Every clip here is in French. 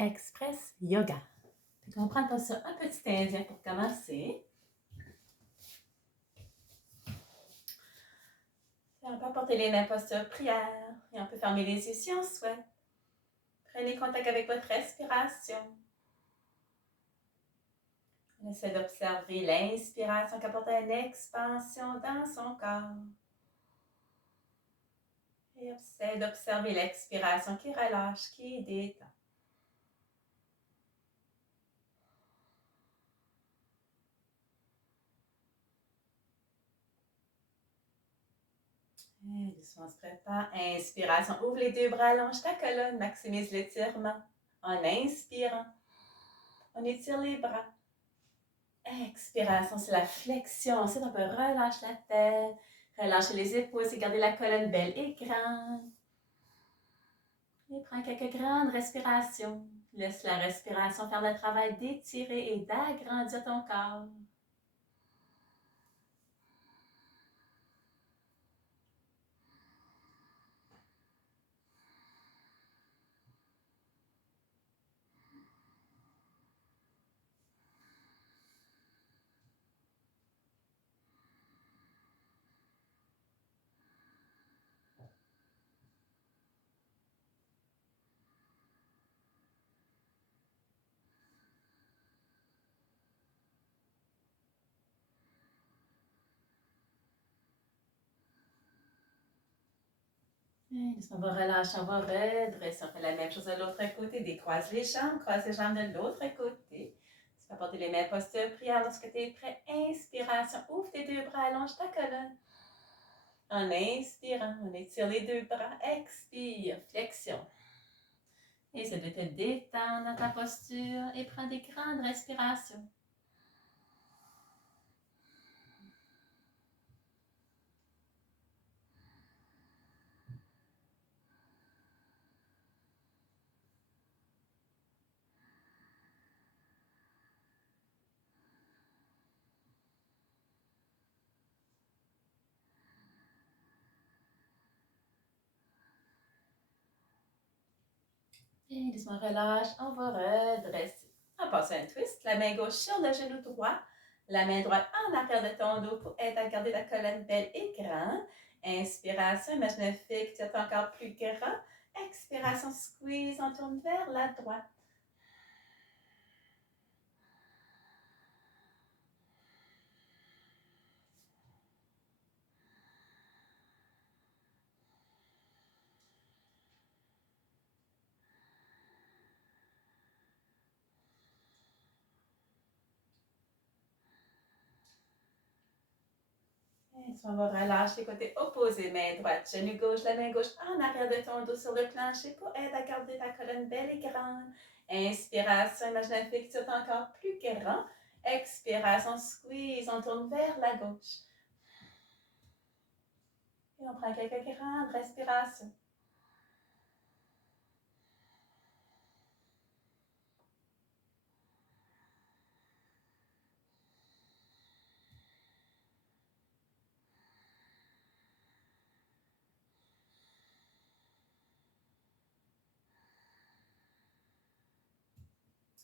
Express Yoga. On va prendre ça un petit indien pour commencer. On peut porter les mains posture prière et on peut fermer les yeux si on souhaite. Prenez contact avec votre respiration. On essaie d'observer l'inspiration qui apporte une expansion dans son corps. Et essaie d'observer l'expiration qui relâche, qui détend. Et doucement, on se prépare. Inspiration, ouvre les deux bras, allonge ta colonne, maximise l'étirement. En inspirant, on étire les bras. Expiration, c'est la flexion. Ensuite, on peut relâcher la tête, relâcher les épaules, c'est garder la colonne belle et grande. Et prends quelques grandes respirations. Laisse la respiration faire le travail d'étirer et d'agrandir ton corps. On va relâcher, on va redresser. On fait la même chose de l'autre côté. Décroise les jambes de l'autre côté. Tu peux porter les mains posture prière lorsque tu es prêt. Inspiration, ouvre tes deux bras, allonge ta colonne. En inspirant, on étire les deux bras. Expire, flexion. Essaie de te détendre dans ta posture et prends des grandes respirations. Et doucement relâche, on va redresser. On passe à un twist. La main gauche sur le genou droit. La main droite en arrière de ton dos pour aider à garder ta colonne belle et grande. Inspiration, imagine un fil qui est encore plus grand. Expiration, squeeze, on tourne vers la droite. On va relâcher côté opposé, main droite, genou gauche, la main gauche en arrière de ton dos sur le plancher pour aider à garder ta colonne belle et grande. Inspiration, imagine un fil qui est encore plus grand. Expiration, squeeze, on tourne vers la gauche. Et on prend quelques grandes respirations.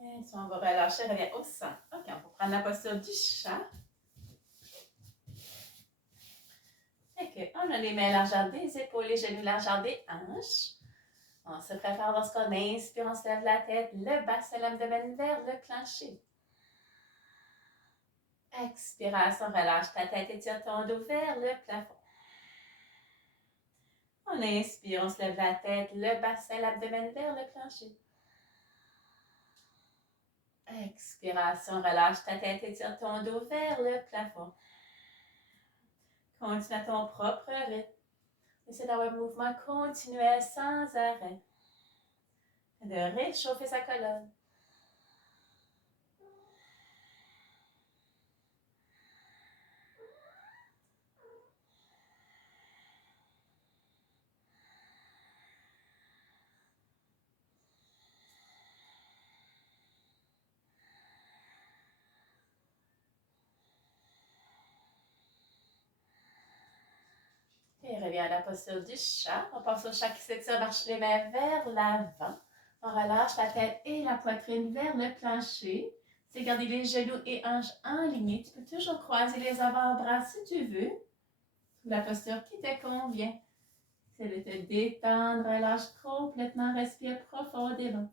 Et on va relâcher, revient au centre. OK, on va prendre la posture du chat. On a les mains largeur des épaules, les genoux largeur des hanches. On se prépare lorsqu'on inspire, on se lève la tête, le bassin l'abdomen vers le plancher. Expiration, relâche ta tête et tire ton dos vers le plafond. On inspire, on se lève la tête, le bassin, l'abdomen vers le plancher. Expiration, relâche ta tête et tire ton dos vers le plafond. Continue à ton propre rythme. Essaie d'avoir un mouvement continuel sans arrêt. De réchauffer sa colonne. Et reviens à la posture du chat. On passe au chat qui s'étire, marche les mains vers l'avant. On relâche la tête et la poitrine vers le plancher. C'est garder les genoux et hanches alignés. Tu peux toujours croiser les avant-bras si tu veux. La posture qui te convient. C'est de te détendre, relâche complètement, respire profondément.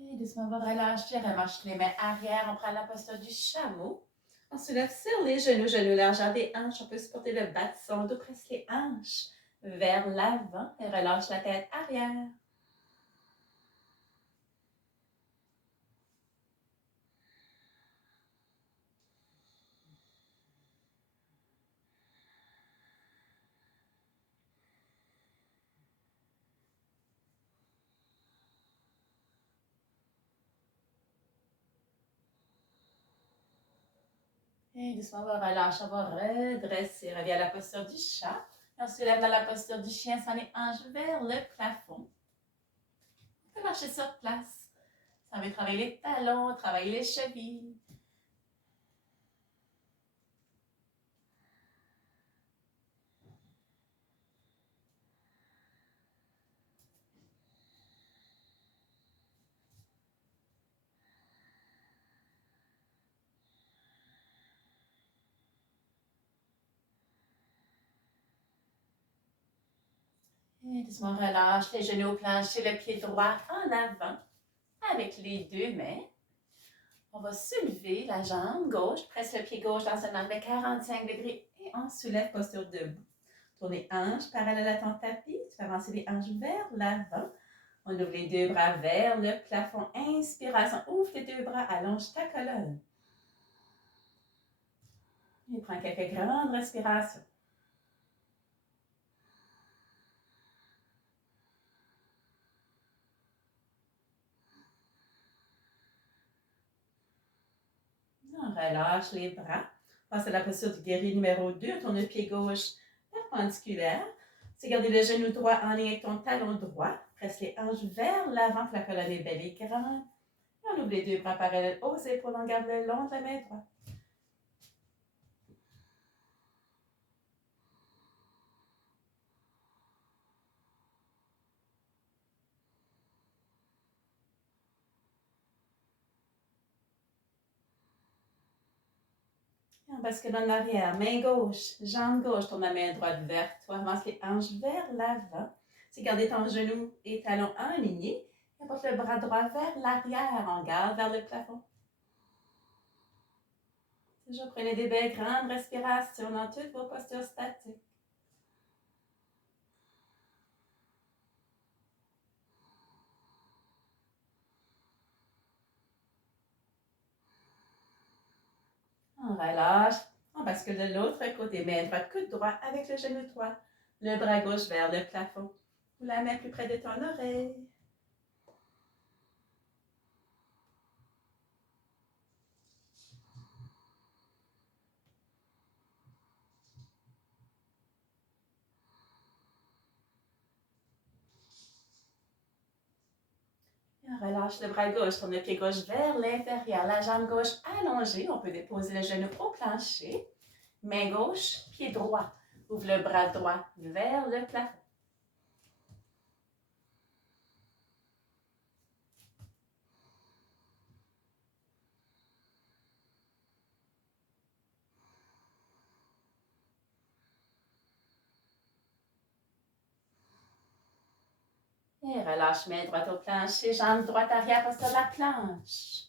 Et doucement, on va relâcher, remarche les mains arrière, on prend la posture du chameau. On se lève sur les genoux, genoux largeur des hanches. On peut supporter le bas de son dos, presse les hanches vers l'avant et relâche la tête arrière. Et doucement, on va relâcher, on va redresser. Reviens à la posture du chat. Et on se lève dans la posture du chien sans les hanches vers le plafond. On peut marcher sur place. Ça veut travailler les talons, travailler les chevilles. Et doucement, relâche les genoux au plancher, le pied droit en avant avec les deux mains. On va soulever la jambe gauche, presse le pied gauche dans un angle de 45 degrés et on soulève posture debout. Tournez hanches parallèles à ton tapis, tu fais avancer les hanches vers l'avant. On ouvre les deux bras vers le plafond. Inspiration, ouvre les deux bras, allonge ta colonne. Et prends quelques grandes respirations. On relâche les bras. Passe à la posture du guerrier numéro 2. Tourne le pied gauche perpendiculaire. C'est garder le genou droit en ligne avec ton talon droit. Presse les hanches vers l'avant, que la colonne est belle et grande. Et on ouvre les deux bras parallèles aux épaules. On garde le long de la main droite. Et on bascule en arrière. Main gauche, jambe gauche. Tourne la main droite vers toi. Avance les hanches vers l'avant. C'est garder ton genou et talon alignés. Et porte le bras droit vers l'arrière. On garde vers le plafond. Toujours prenez des belles grandes respirations dans toutes vos postures statiques. On relâche. On bascule de l'autre côté. Main droite, coude droit avec le genou droit. Le bras gauche vers le plafond. Ou la main plus près de ton oreille. Et on relâche le bras gauche. Tourne le pied gauche vers l'intérieur. La jambe gauche allongée. On peut déposer le genou au plancher. Main gauche, pied droit. Ouvre le bras droit vers le plafond. Et relâche main droite au plancher. Jambe droite arrière, posture de la planche.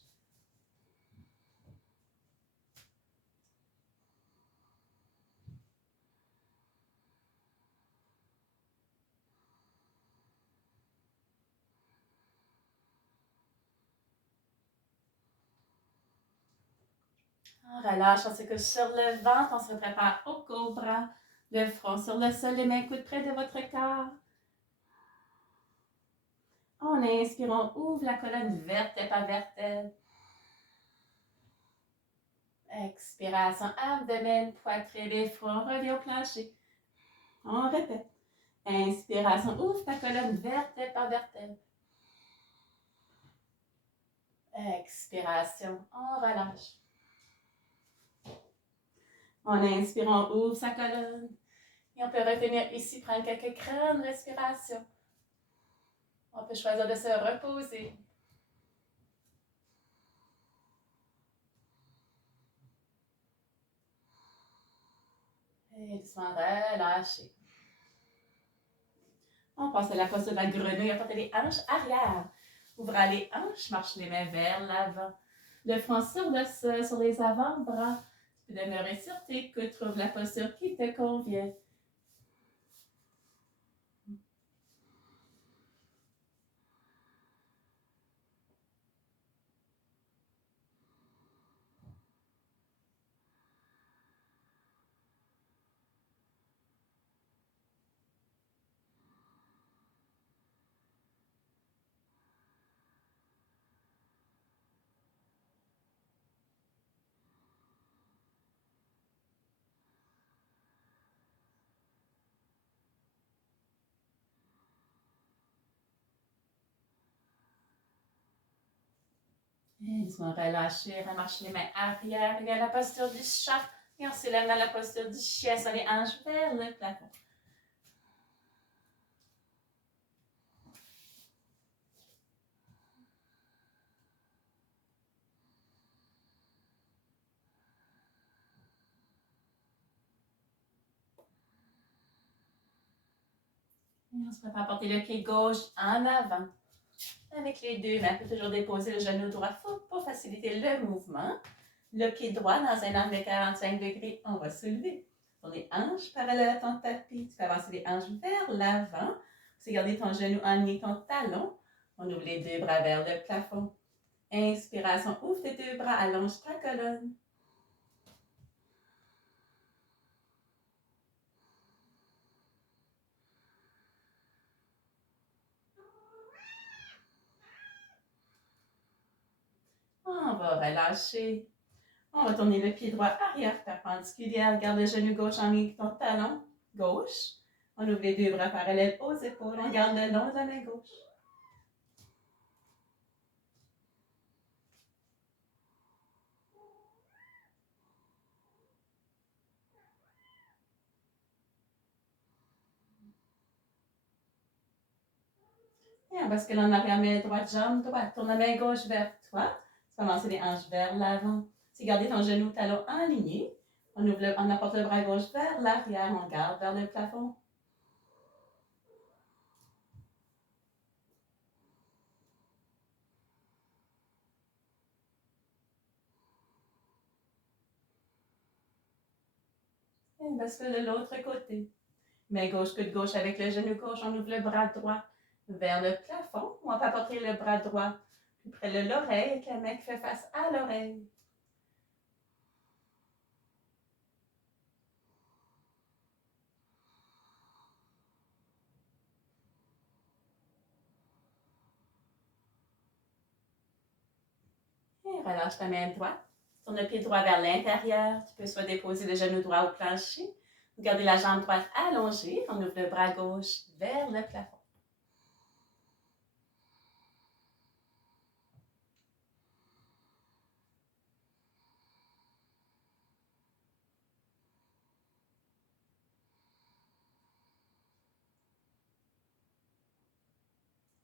On relâche, on se couche sur le ventre, on se prépare au cobra. Le front sur le sol, les mains coudes près de votre corps. On inspire, on ouvre la colonne vertèbre à vertèbre. Expiration, abdomen, poitrine et front, on revient au plancher. On répète. Inspiration, ouvre ta colonne vertèbre par vertèbre. Expiration, on relâche. On inspire, on ouvre sa colonne. Et on peut retenir ici, prendre quelques grandes respirations. On peut choisir de se reposer. Et doucement relâcher. On passe à la posture de la grenouille. On porte les hanches arrière. Ouvrez les hanches, marche les mains vers l'avant. Le front sur le sol, sur les avant-bras. Tu peux demeurer sur tes coudes. Trouve la posture qui te convient. Et doucement relâcher, remarche les mains arrière. Il y a la posture du chat. Et on s'élève dans la posture du chien sur les hanches vers le plafond. Et on se prépare à porter le pied gauche en avant. Avec les deux mains, on peut toujours déposer le genou droit pour faciliter le mouvement. Le pied droit dans un angle de 45 degrés, on va soulever. Sur les hanches parallèles à ton tapis, tu peux avancer les hanches vers l'avant. Tu garder ton genou en ligne, ton talon. On ouvre les deux bras vers le plafond. Inspiration, ouvre tes deux bras, allonge ta colonne. On va relâcher. On va tourner le pied droit arrière perpendiculaire. Garde le genou gauche en ligne, ton talon gauche. On ouvre les deux bras parallèles aux épaules. On garde le long de la main gauche. Et on bascule en arrière, main droite, jambe droite. Tourne la main gauche vers toi. Tu vas avancer les hanches vers l'avant. Tu gardes ton genou talon aligné. On apporte le bras gauche vers l'arrière. On garde vers le plafond. Et on bascule de l'autre côté. Main gauche, coude gauche avec le genou gauche. On ouvre le bras droit vers le plafond. On peut apporter le bras droit plus près de l'oreille avec la main qui fait face à l'oreille. Et relâche ta main droite. Tourne le pied droit vers l'intérieur. Tu peux soit déposer le genou droit au plancher. Ou garder la jambe droite allongée. On ouvre le bras gauche vers le plafond.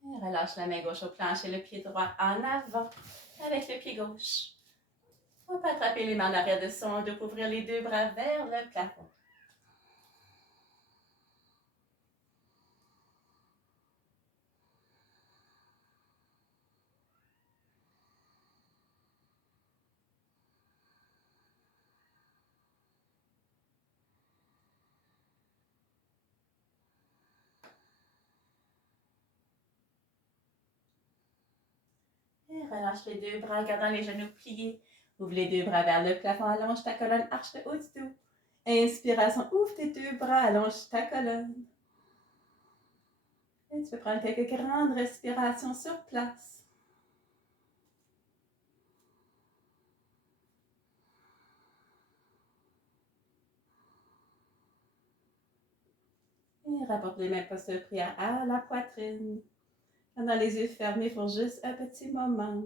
Et relâche la main gauche au plancher, le pied droit en avant avec le pied gauche. On peut attraper les mains en arrière de son dos pour ouvrir les deux bras vers le plafond. Et relâche les deux bras, gardant les genoux pliés. Ouvre les deux bras vers le plafond, allonge ta colonne, arche le haut du dos. Inspiration, ouvre tes deux bras, allonge ta colonne. Et tu peux prendre quelques grandes respirations sur place. Et rapporte les mêmes postures de prière à la poitrine. Dans les yeux fermés pour juste un petit moment.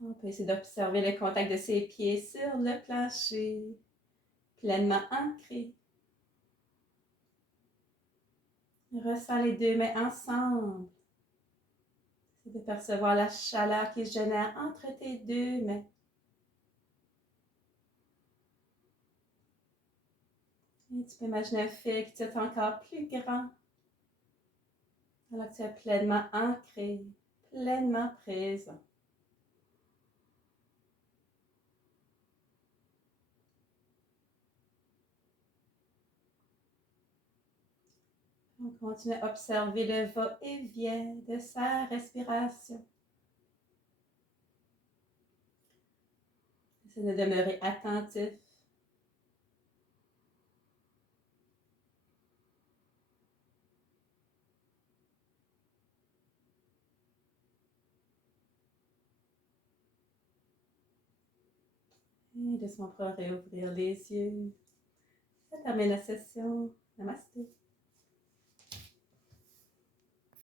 On peut essayer d'observer le contact de ses pieds sur le plancher, pleinement ancré. Ressens les deux mains ensemble. C'est de percevoir la chaleur qui se génère entre tes deux mains. Et tu peux imaginer un fil qui est encore plus grand. Alors que tu es pleinement ancré, pleinement présent. On continue à observer le va-et-vient de sa respiration. Essaie de demeurer attentif. Et doucement pour réouvrir les yeux. Ça termine la session. Namasté.